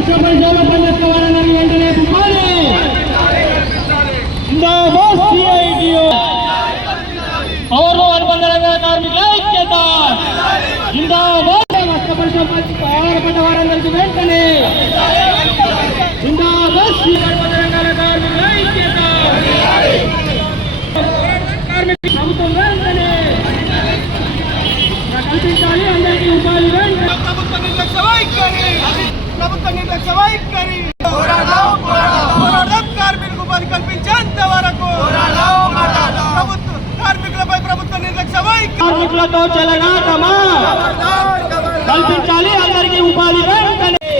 వర్ష పరిచయాల పండుగ వారందరికీ వెంటనే పువ్వాలి జిందాబాద్ సిఐటియు పౌర్వ అనుబంధ రంగ కార్మికుల ఐక్యత జిందాబాద్ వర్ష పరిచయం ఆధారపడ్డ వారందరికీ వెంటనే జిందాబాద్ శ్రీ అనుబంధ రంగాల కార్మికుల ఐక్యత కార్మికుల ప్రభుత్వం వెంటనే కల్పించాలి అందరికీ ఉపాధి వెంటనే ప్రభుత్వ నిర్లక్ష్య వైఖరి ప్రభుత్వ నిర్లక్ష్య వైఖరి పోరాటం కార్మికులకు ఉపాధి కల్పించేంత వరకు ప్రభుత్వ కార్మికులపై ప్రభుత్వ నిర్లక్ష్య వైఖరి కార్మికులతో చెలగాటమా కల్పించాలి అందరికీ ఉపాధి వెంటనే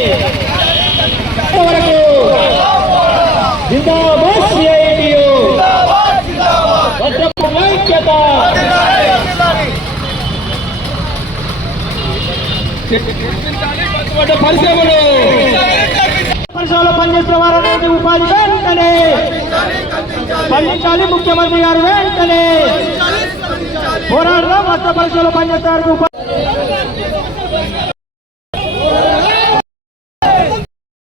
వరకు జిందాబాద్ సిఐటియు వజ్రపు ఐక్యత పట్టుబడ్డ పరిశ్రమలు. పరిశ్రమలో పనిచేస్తున్న వారందరికీ ఉపాధి వెంటనే స్పందించాలి ముఖ్యమంత్రి గారు వెంటనే. పోరాడదాం వస్త్ర పరిశ్రమలో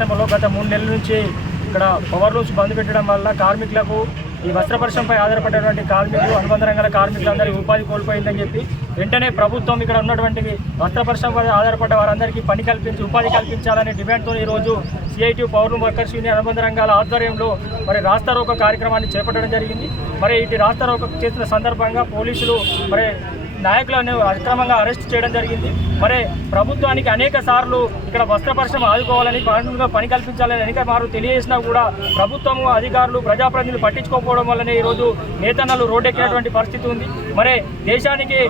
పరిశ్రమలో గత మూడు నెలల నుంచి ఇక్కడ పవర్ లూమ్స్ బంద్ పెట్టడం వల్ల కార్మికులకు ఈ వస్త్ర పరిశ్రమపై ఆధారపడేటువంటి కార్మికులు అనుబంధ రంగాల కార్మికులందరికీ ఉపాధి కోల్పోయిందని చెప్పి వెంటనే ప్రభుత్వం ఇక్కడ ఉన్నటువంటి వస్త్ర పరిశ్రమపై ఆధారపడ్డ వారందరికీ పని కల్పించి ఉపాధి కల్పించాలనే డిమాండ్తో ఈరోజు సిఐటి పవర్ వర్కర్స్ యూనియన్ అనుబంధ రంగాల ఆధ్వర్యంలో మరి రాస్తారోక కార్యక్రమాన్ని చేపట్టడం జరిగింది. మరి ఇటు రాస్తారోక చేసిన సందర్భంగా పోలీసులు మరి నాయకులను అక్రమంగా అరెస్ట్ చేయడం జరిగింది. మరి ప్రభుత్వానికి అనేక సార్లు ఇక్కడ వస్త్ర పరిశ్రమ ఆదుకోవాలని కారణంగా పని కల్పించాలని అనేక మారు తెలియజేసినా కూడా ప్రభుత్వము అధికారులు ప్రజాప్రతినిధులు పట్టించుకోకపోవడం వల్లనే ఈరోజు నేతన్నలు రోడ్డెక్కినటువంటి పరిస్థితి ఉంది. మరి దేశానికి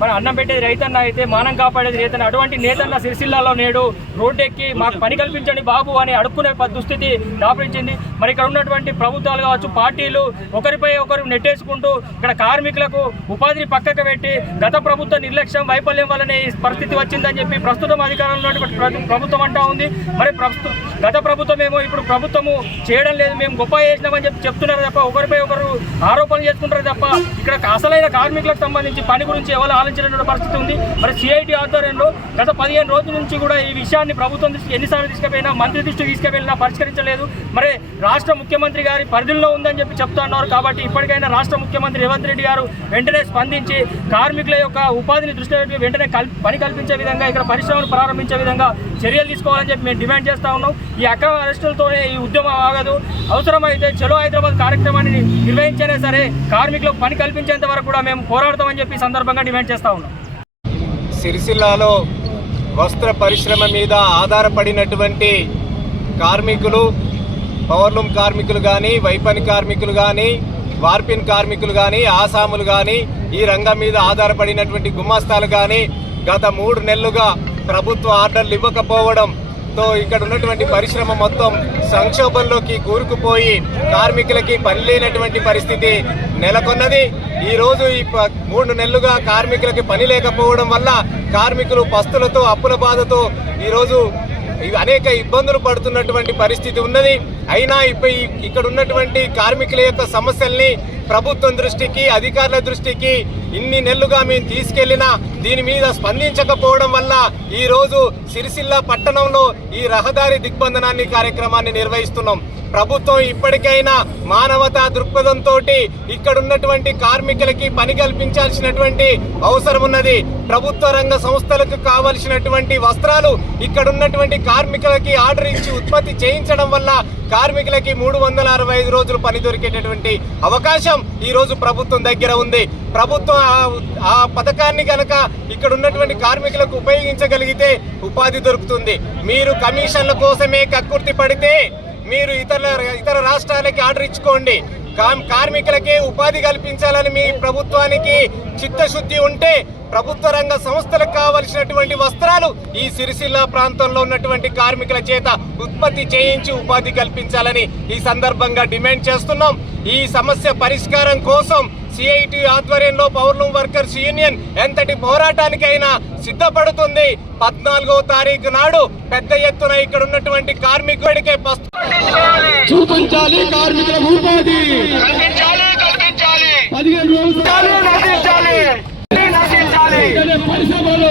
మన అన్నం పెట్టేది రైతన్న అయితే మానం కాపాడేది రైతన్న. అటువంటి నేతన్న సిరిసిల్లాలో నేడు రోడ్డెక్కి మాకు పని కల్పించండి బాబు అని అడుక్కునే దుస్థితి దాపించింది మరి ఇక్కడ ఉన్నటువంటి ప్రభుత్వాలు కావచ్చు పార్టీలు ఒకరిపై ఒకరు నెట్టేసుకుంటూ ఇక్కడ కార్మికులకు ఉపాధిని పక్కకు పెట్టి గత ప్రభుత్వ నిర్లక్ష్యం వైఫల్యం వల్లనే ఈ పరిస్థితి వచ్చిందని చెప్పి ప్రస్తుతం అధికారంలో ప్రభుత్వం అంటా ఉంది. మరి ప్రస్తుతం గత ప్రభుత్వం ఏమో ఇప్పుడు ప్రభుత్వము చేయడం లేదు. మేము గొప్ప చేసినామని చెప్పి చెప్తున్నారు తప్ప ఒకరిపై ఒకరు ఆరోపణలు చేసుకుంటారు తప్ప ఇక్కడ అసలైన కార్మికులకు సంబంధించి పని గురించి ఎవరు ఆలోచించినటువంటి పరిస్థితి ఉంది. మరి సిఐటి ఆధ్వర్యంలో గత పదిహేను రోజుల నుంచి కూడా ఈ విషయాన్ని ప్రభుత్వం దృష్టికి ఎన్నిసార్లు తీసుకుపోయినా మంత్రి దృష్టికి తీసుకువెళ్ళినా పరిష్కరించలేదు. మరి రాష్ట్ర ముఖ్యమంత్రి గారి పరిధిలో ఉందని చెప్పి చెప్తున్నారు కాబట్టి ఇప్పటికైనా రాష్ట్ర ముఖ్యమంత్రి రేవంత్ రెడ్డి గారు వెంటనే స్పందించి కార్మికుల యొక్క ఉపాధిని దృష్టిలో వెంటనే కల్ పని కల్పించే విధంగా ఇక్కడ పరిశ్రమలు ప్రారంభించే విధంగా చర్యలు తీసుకోవాలని చెప్పి మేము డిమాండ్ చేస్తా ఉన్నాం. ఈ అక్రమ అరెస్టులతోనే ఈ ఉద్యమం ఆగదు. అవసరమైతే చలో హైదరాబాద్ కార్యక్రమాన్ని నిర్వహించైనా సరే కార్మికులకు పని కల్పించేంత వరకు కూడా మేము పోరాడతామని చెప్పి సందర్భంగా డిమాండ్ చేస్తా ఉన్నాం. సిరిసిల్లాలో వస్త్ర పరిశ్రమ మీద ఆధారపడినటువంటి కార్మికులు పవర్లూమ్ కార్మికులు కానీ వైపని కార్మికులు కానీ వార్పిన్ కార్మికులు కానీ ఆసాములు కానీ ఈ రంగం మీద ఆధారపడినటువంటి గుమాస్తాలు కానీ గత మూడు నెలలుగా ప్రభుత్వ ఆర్డర్లు ఇవ్వకపోవడంతో ఇక్కడ ఉన్నటువంటి పరిశ్రమ మొత్తం సంక్షోభంలోకి కూరుకుపోయి కార్మికులకి పని లేనటువంటి పరిస్థితి నెలకొన్నది. ఈరోజు ఈ ప- మూడు నెలలుగా కార్మికులకి పని లేకపోవడం వల్ల కార్మికులు పస్తులతో అప్పుల బాధతో ఈరోజు అనేక ఇబ్బందులు పడుతున్నటువంటి పరిస్థితి ఉన్నది. అయినా ఇప్పుడు ఇక్కడ ఉన్నటువంటి కార్మికుల యొక్క సమస్యల్ని ప్రభుత్వం దృష్టికి అధికారుల దృష్టికి ఇన్ని నెలలుగా మేము తీసుకెళ్ళినా దీని మీద స్పందించకపోవడం వల్ల ఈరోజు సిరిసిల్ల పట్టణంలో ఈ రహదారి దిగ్బంధనాన్ని కార్యక్రమాన్ని నిర్వహిస్తున్నాం. ప్రభుత్వం ఇప్పటికైనా మానవతా దృక్పథంతో ఇక్కడ ఉన్నటువంటి కార్మికులకి పని కల్పించాల్సినటువంటి అవసరం ఉన్నది. ప్రభుత్వ రంగ సంస్థలకు కావలసినటువంటి వస్త్రాలు ఇక్కడ ఉన్నటువంటి కార్మికులకి ఆర్డర్ ఇచ్చి ఉత్పత్తి చేయించడం వల్ల కార్మికులకి మూడు వందల అరవై ఐదు రోజులు పని దొరికేటటువంటి అవకాశం ఈరోజు ప్రభుత్వం దగ్గర ఉంది. ప్రభుత్వం ఆ- పథకాన్ని కనుక ఇక్కడ ఉన్నటువంటి కార్మికులకు ఉపయోగించగలిగితే ఉపాధి దొరుకుతుంది. మీరు కమిషన్ల కోసమే కక్కుర్తి పడితే మీరు ఇతర ఇతర రాష్ట్రాలకి ఆర్డర్ ఇచ్చుకోండి. కామ్- కార్మికులకే ఉపాధి కల్పించాలని మీ ప్రభుత్వానికి చిత్తశుద్ధి ఉంటే ప్రభుత్వ రంగ సంస్థలకు కావలసినటువంటి వస్త్రాలు ఈ సిరిసిల్ల ప్రాంతంలో ఉన్నటువంటి కార్మికుల చేత ఉత్పత్తి చేయించి ఉపాధి కల్పించాలని ఈ సందర్భంగా డిమాండ్ చేస్తున్నాం. ఈ సమస్య పరిష్కారం కోసం సిఐటి ఆధ్వర్యంలో పవర్లూమ్ వర్కర్స్ యూనియన్ ఎంతటి పోరాటానికైనా సిద్ధపడుతుంది. పద్నాలుగో తారీఖు నాడు పెద్ద ఎత్తున ఇక్కడ ఉన్నటువంటి కార్మికుడికే చూపించాలి. కార్మికుల ఉపాధి పదిహేను రోజులు పరిశ్రమలు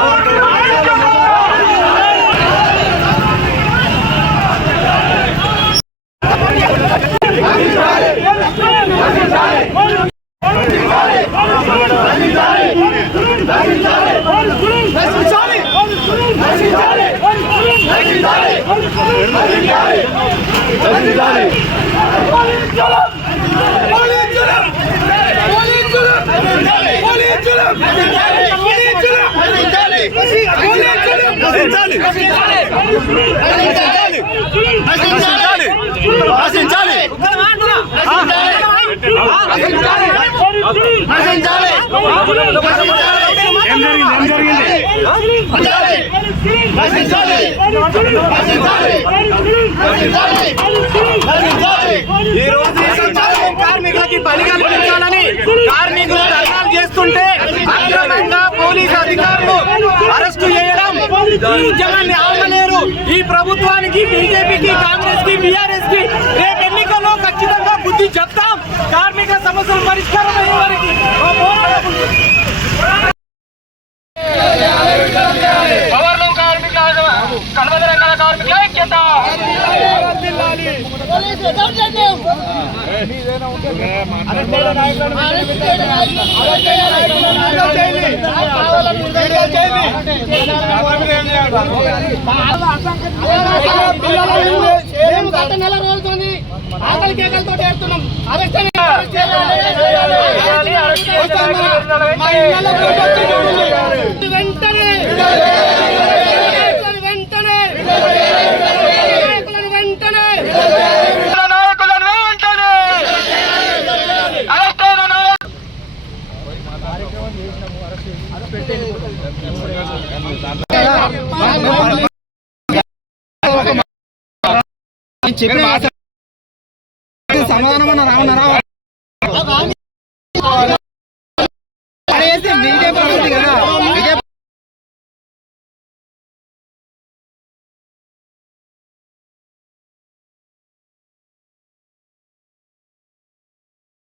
గారు రావాలి రావాలి రావాలి ఈ రోజు కార్మికులకి బలి కల్పించాలని కార్మికులు ధర్నాలు చేస్తుంటే అక్రమంగా పోలీసు అధికారులు అరెస్టు చేయడం ఈ జనాన్ని ఆపలేరు ఈ ప్రభుత్వానికి బీజేపీకి కాంగ్రెస్కి బీఆర్ఎస్ కార్మిక సమస్యలు పరిష్కారం అయ్యే వారికి నెల రోజుతోని ఆకలి కేకలతో ఏడుతున్నాం అరెస్ట్ అని- అరెస్ట్ వెంటనే వెంటనే నాయకులను వెంటనే నాయకులను వెంటనే need him